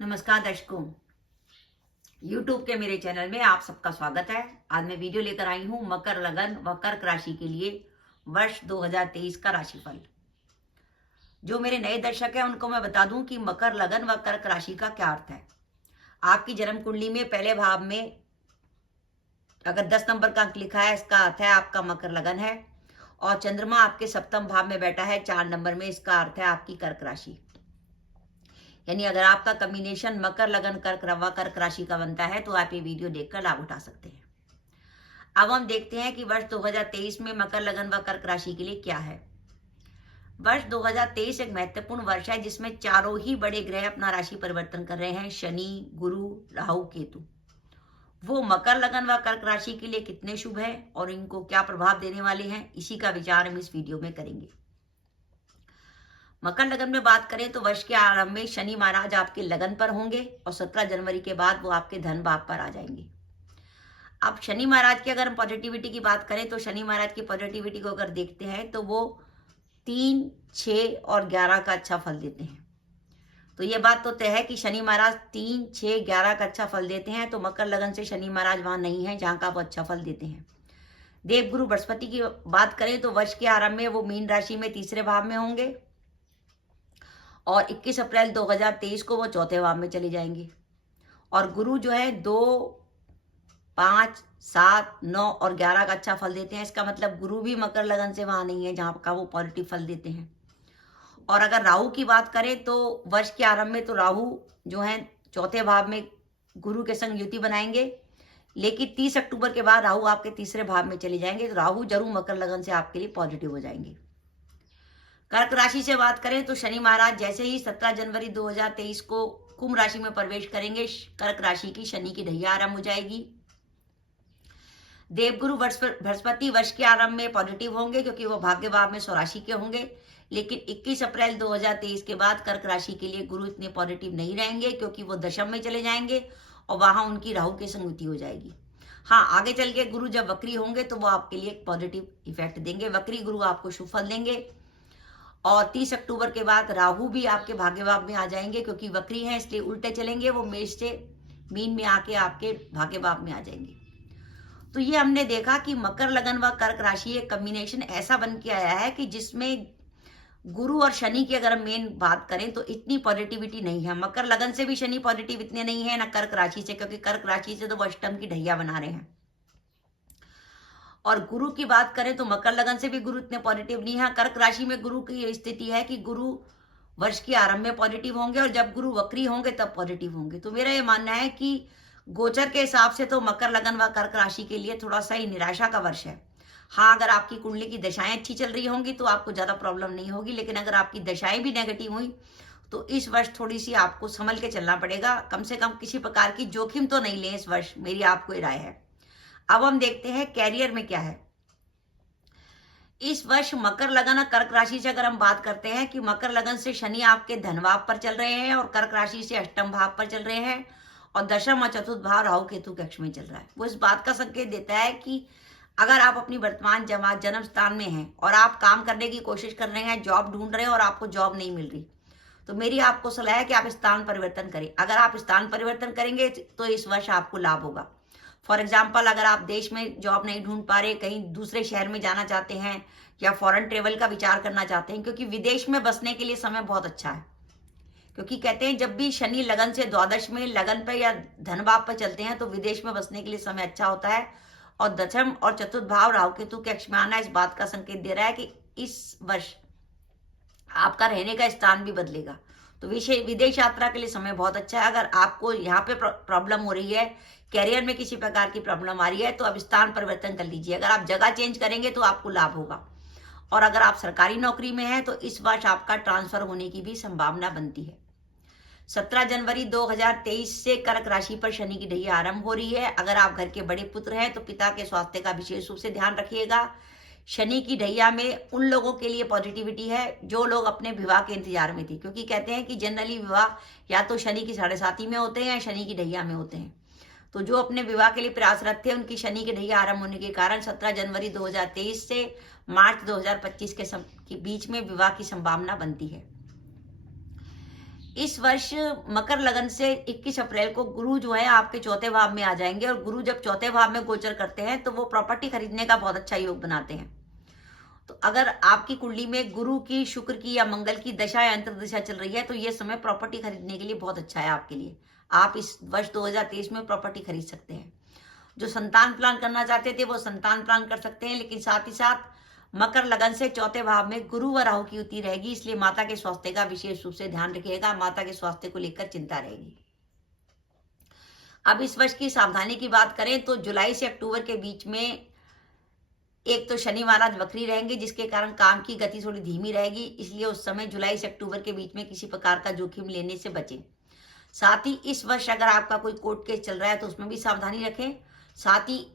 नमस्कार दर्शकों, YouTube के मेरे चैनल में आप सबका स्वागत है। आज मैं वीडियो लेकर आई हूँ मकर लगन व कर्क राशि के लिए वर्ष 2023 का राशिफल। जो मेरे नए दर्शक हैं उनको मैं बता दूं कि मकर लगन व कर्क राशि का क्या अर्थ है। आपकी जन्म कुंडली में पहले भाव में अगर 10 नंबर का अंक लिखा है, इसका अर्थ है आपका मकर लगन है। और चंद्रमा आपके सप्तम भाव में बैठा है 4 नंबर में, इसका अर्थ है आपकी कर्क राशि। यानी अगर आपका कॉम्बिनेशन मकर लगन कर्क रवा कर्क राशि का बनता है तो आप ये वीडियो देखकर लाभ उठा सकते हैं। अब हम देखते हैं कि वर्ष 2023 में मकर लगन व कर्क राशि के लिए क्या है। वर्ष 2023 एक महत्वपूर्ण वर्ष है जिसमें चारों ही बड़े ग्रह अपना राशि परिवर्तन कर रहे हैं। शनि, गुरु, राहु, केतु। वो मकर लगन व कर्क राशि के लिए कितने शुभ है और इनको क्या प्रभाव देने वाले हैं, इसी का विचार हम इस वीडियो में करेंगे। मकर लगन में बात करें तो वर्ष के आरंभ में शनि महाराज आपके लगन पर होंगे और 17 जनवरी के बाद वो आपके धन भाव पर आ जाएंगे। अब शनि महाराज की अगर हम पॉजिटिविटी की बात करें तो शनि महाराज की पॉजिटिविटी को अगर देखते हैं तो वो 3, 6 और 11 का अच्छा फल देते हैं। तो ये बात तो तय है कि शनि महाराज 3, 6, 11 का अच्छा फल देते हैं। तो मकर लगन से शनि महाराज वहां नहीं है जहां का वो अच्छा फल देते हैं। देवगुरु बृहस्पति की बात करें तो वर्ष के आरंभ में वो मीन राशि में तीसरे भाव में होंगे और 21 अप्रैल 2023 को वो चौथे भाव में चले जाएंगे। और गुरु जो है 2, 5, 7, 9 और 11 का अच्छा फल देते हैं। इसका मतलब गुरु भी मकर लगन से वहां नहीं है जहां का वो पॉजिटिव फल देते हैं। और अगर राहु की बात करें तो वर्ष के आरंभ में तो राहु जो है चौथे भाव में गुरु के संग युति बनाएंगे, लेकिन 30 अक्टूबर के बाद राहु आपके तीसरे भाव में चले जाएंगे। तो राहु जरूर मकर लगन से आपके लिए पॉजिटिव हो जाएंगे। कर्क राशि से बात करें तो शनि महाराज जैसे ही 17 जनवरी 2023 को कुंभ राशि में प्रवेश करेंगे, कर्क राशि की शनि की ढैया आरंभ हो जाएगी। देवगुरु बृहस्पति वर्ष के आरंभ में पॉजिटिव होंगे क्योंकि वो भाग्य भाव में स्वराशि के होंगे, लेकिन 21 अप्रैल 2023 के बाद कर्क राशि के लिए गुरु इतने पॉजिटिव नहीं रहेंगे क्योंकि वो दशम में चले जाएंगे और वहां उनकी राहु के संग युति हो जाएगी। हाँ, आगे चल के गुरु जब वक्री होंगे तो वो आपके लिए एक पॉजिटिव इफेक्ट देंगे। वक्री गुरु आपको शुभ फल देंगे। और 30 अक्टूबर के बाद राहु भी आपके भाग्य भाव में आ जाएंगे क्योंकि वक्री हैं इसलिए उल्टे चलेंगे, वो मेष से मीन में आके आपके भाग्य भाव में आ जाएंगे। तो ये हमने देखा कि मकर लगन व कर्क राशि एक कॉम्बिनेशन ऐसा बन के आया है कि जिसमें गुरु और शनि की अगर हम मेन बात करें तो इतनी पॉजिटिविटी नहीं है। मकर लगन से भी शनि पॉजिटिव इतने नहीं है, ना कर्क राशि से, क्योंकि कर्क राशि से तो वो अष्टम की ढैया बना रहे हैं। और गुरु की बात करें तो मकर लगन से भी गुरु इतने पॉजिटिव नहीं है। कर्क राशि में गुरु की स्थिति है कि गुरु वर्ष के आरंभ में पॉजिटिव होंगे और जब गुरु वक्री होंगे तब पॉजिटिव होंगे। तो मेरा ये मानना है कि गोचर के हिसाब से तो मकर लगन व कर्क राशि के लिए थोड़ा सा ही निराशा का वर्ष है। हाँ, अगर आपकी कुंडली की दशाएं अच्छी चल रही होंगी तो आपको ज्यादा प्रॉब्लम नहीं होगी, लेकिन अगर आपकी दशाएं भी नेगेटिव हुई तो इस वर्ष थोड़ी सी आपको संभल के चलना पड़ेगा। कम से कम किसी प्रकार की जोखिम तो नहीं लें इस वर्ष, मेरी आपको ये राय है। अब हम देखते हैं कैरियर में क्या है। इस वर्ष मकर लगन और कर्क राशि से अगर हम बात करते हैं कि मकर लगन से शनि आपके धन भाव पर चल रहे हैं और कर्क राशि से अष्टम भाव पर चल रहे हैं और दशम और चतुर्थ भाव राहु केतु कक्ष में चल रहा है। वो इस बात का संकेत देता है कि अगर आप अपनी वर्तमान जन्म स्थान में हैं और आप काम करने की कोशिश कर रहे हैं, जॉब ढूंढ रहे हैं और आपको जॉब नहीं मिल रही, तो मेरी आपको सलाह है कि आप स्थान परिवर्तन करें। अगर आप स्थान परिवर्तन करेंगे तो इस वर्ष आपको लाभ होगा। फॉर एग्जाम्पल, अगर आप देश में जॉब नहीं ढूंढ पा रहे, कहीं दूसरे शहर में जाना चाहते हैं या फॉरेन ट्रेवल का विचार करना चाहते हैं, क्योंकि विदेश में बसने के लिए समय बहुत अच्छा है। क्योंकि कहते हैं जब भी शनि लगन से द्वादश में लगन पे या धन भाव पर चलते हैं तो विदेश में बसने के लिए समय अच्छा होता है। और दशम और चतुर्थ भाव राहु केतु के कक्ष में आना इस बात का संकेत दे रहा है कि इस वर्ष आपका रहने का स्थान भी बदलेगा। तो विदेश यात्रा के लिए समय बहुत अच्छा है। अगर आपको यहाँ पे प्रॉब्लम हो रही है, कैरियर में किसी प्रकार की प्रॉब्लम आ रही है, तो अब स्थान परिवर्तन कर लीजिए। अगर आप जगह चेंज करेंगे तो आपको लाभ होगा। और अगर आप सरकारी नौकरी में हैं तो इस वर्ष आपका ट्रांसफर होने की भी संभावना बनती है। 17 जनवरी 2023 से कर्क राशि पर शनि की ढैया आरंभ हो रही है। अगर आप घर के बड़े पुत्र हैं तो पिता के स्वास्थ्य का विशेष रूप से ध्यान रखिएगा। शनि की ढैया में उन लोगों के लिए पॉजिटिविटी है जो लोग अपने विवाह के इंतजार में थे, क्योंकि कहते हैं कि जनरली विवाह या तो शनि की 7.5 में होते हैं या शनि की ढैया में होते हैं। तो जो अपने विवाह के लिए प्रयासरत थे उनकी शनि की ढैया आरंभ होने के कारण 17 जनवरी 2023 से मार्च 2025 के बीच में विवाह की संभावना बनती है। इस वर्ष मकर लगन से 21 अप्रैल को गुरु जो है आपके चौथे भाव में आ जाएंगे, और गुरु जब चौथे भाव में गोचर करते हैं तो वो प्रॉपर्टी खरीदने का बहुत अच्छा योग बनाते हैं। तो अगर आपकी कुंडली में गुरु की, शुक्र की या मंगल की दशा या अंतर्दशा चल रही है तो ये समय प्रॉपर्टी खरीदने के लिए बहुत अच्छा है आपके लिए। आप इस वर्ष 2023 में प्रॉपर्टी खरीद सकते हैं। जो संतान प्लान करना चाहते थे वो संतान प्लान कर सकते हैं, लेकिन साथ ही साथ मकर लगन से चौथे भाव में गुरु व राहु की युति रहेगी, इसलिए माता के स्वास्थ्य का विशेष रूप से ध्यान रखिएगा। माता के स्वास्थ्य को लेकर चिंता रहेगी। अब इस वर्ष की सावधानी की बात करें तो जुलाई से अक्टूबर के बीच में एक तो शनि महाराज वक्री रहेंगे, जिसके कारण काम की गति थोड़ी धीमी रहेगी, इसलिए उस समय जुलाई से अक्टूबर के बीच में किसी प्रकार का जोखिम लेने से बचें। साथ ही इस वर्ष अगर आपका कोई कोर्ट केस चल रहा है तो उसमें भी सावधानी रखें। साथ ही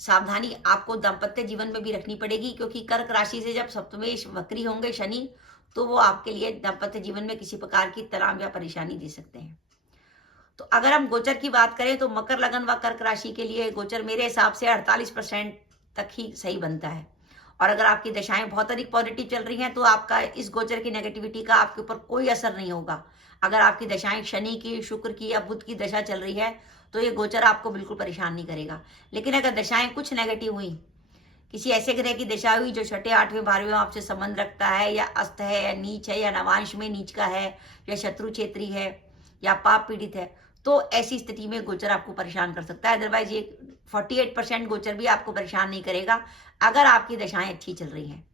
सावधानी आपको दाम्पत्य जीवन में भी रखनी पड़ेगी, क्योंकि कर्क राशि से जब सप्तमेश वक्री होंगे शनि, तो वो आपके लिए दाम्पत्य जीवन में किसी प्रकार की तनाव या परेशानी दे सकते हैं। तो अगर हम गोचर की बात करें तो मकर लगन व कर्क राशि के लिए गोचर मेरे हिसाब से 48% तक ही सही बनता है। और अगर आपकी दशाएं बहुत अधिक पॉजिटिव चल रही हैं तो आपका इस गोचर की नेगेटिविटी का आपके ऊपर कोई असर नहीं होगा। अगर आपकी दशाएं शनि की, शुक्र की या बुध की दशा चल रही है तो ये गोचर आपको बिल्कुल परेशान नहीं करेगा। लेकिन अगर दशाएं कुछ नेगेटिव हुई, किसी ऐसे ग्रह की दशा हुई जो छठे, 8वें, 12वें आपसे संबंध रखता है, या अस्त है, या नीच है, या नवांश में नीच का है, या शत्रु क्षेत्री है, या पाप पीड़ित है, तो ऐसी स्थिति में गोचर आपको परेशान कर सकता है। अदरवाइज ये 48% गोचर भी आपको परेशान नहीं करेगा अगर आपकी दशाएं अच्छी चल रही हैं।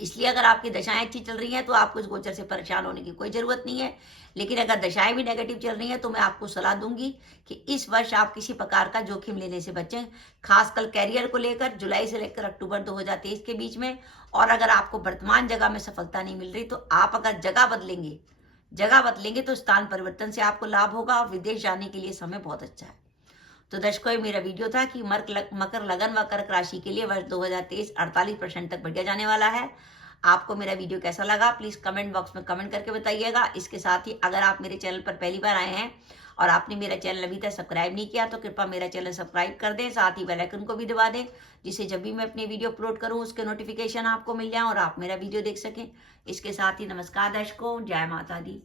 इसलिए अगर आपकी दशाएं अच्छी चल रही हैं तो आपको इस गोचर से परेशान होने की कोई जरूरत नहीं है। लेकिन अगर दशाएं भी नेगेटिव चल रही हैं तो मैं आपको सलाह दूंगी कि इस वर्ष आप किसी प्रकार का जोखिम लेने से बचें, खासकर कैरियर को लेकर जुलाई से लेकर अक्टूबर 2023 के बीच में। और अगर आपको वर्तमान जगह में सफलता नहीं मिल रही तो आप अगर जगह बदलेंगे तो स्थान परिवर्तन से आपको लाभ होगा, और विदेश जाने के लिए समय बहुत अच्छा है। तो दर्शकों, ये मेरा वीडियो था कि मकर लगन व कर्क राशि के लिए वर्ष 2023 48% तक बढ़िया जाने वाला है। आपको मेरा वीडियो कैसा लगा प्लीज कमेंट बॉक्स में कमेंट करके बताइएगा। इसके साथ ही अगर आप मेरे चैनल पर पहली बार आए हैं और आपने मेरा चैनल अभी तक सब्सक्राइब नहीं किया तो कृपया मेरा चैनल सब्सक्राइब कर दें, साथ ही बेल आइकन को भी दबा दें, जिससे जब भी मैं अपनी वीडियो अपलोड करूं उसके नोटिफिकेशन आपको मिल जाए और आप मेरा वीडियो देख सकें। इसके साथ ही नमस्कार दर्शकों, जय माता दी।